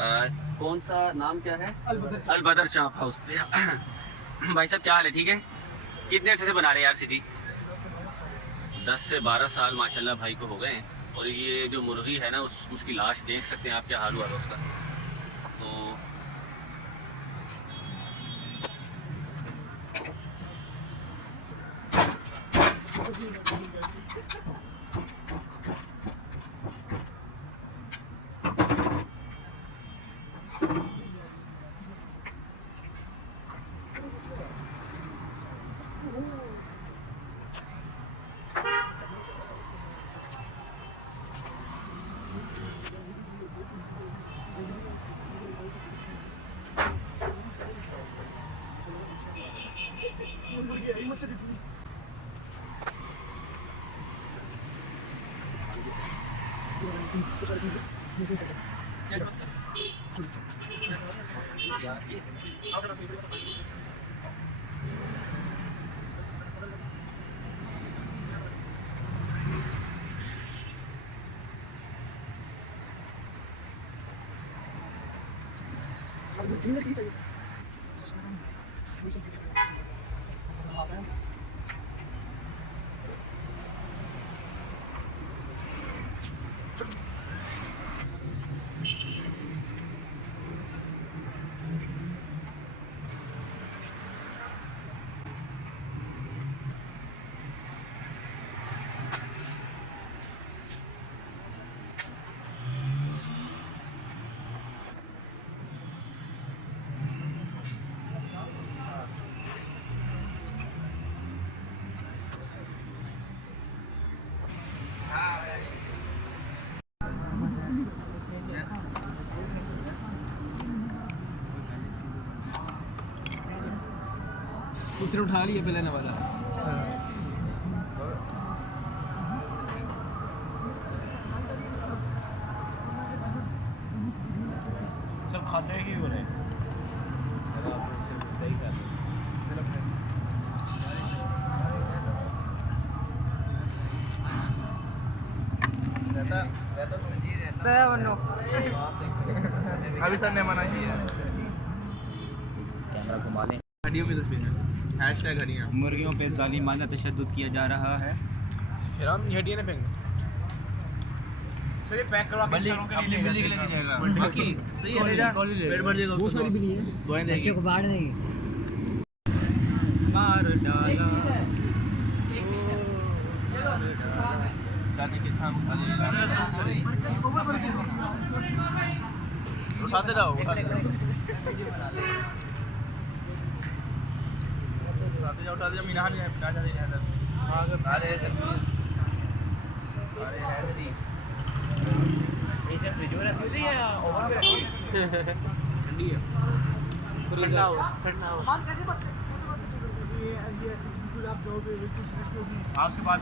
कौन सा नाम क्या है? अलबदर चाप हाउस पे। भाई साहब क्या हाल है? ठीक है। कितने अर्से से बना रहे हैं यार सिटी? 10 से 12 साल माशाल्लाह भाई को हो गए हैं। और ये जो मुर्गी है ना उसकी लाश देख सकते हैं आप, क्या हाल हुआ था उसका। तो उसने उठा लिया पहले वाला। सब खाते ही हो रहे हैं। सही कर अभी सर ने मना किया। कैमरा घुमा लें। हड्डियों में हैशटैग हड्डियाँ। मुर्गियों पे जालिमाना तशद्दुद किया जा रहा है। हड्डियाँ ना फेंक सर, पैक करवा के सरों के लिए ले जाएगा। बाकी सही है, ले जा, पेट भर जाएगा। वो सारी भी नहीं है, बच्चों को बांट देंगे। मार डाला जाने के थाम उठाते जाओ, उठाते जाओ, उठाते जाओ। मीना नहीं है, मीना नहीं है। अरे हैदरी ऐसे फ्रिज में रखी हुई है या ओवन में रखी हुई? ठंडी है, ठंडा हो, ठंडा हो। ये ऐसे बिल्कुल आप जाओगे, उसके बाद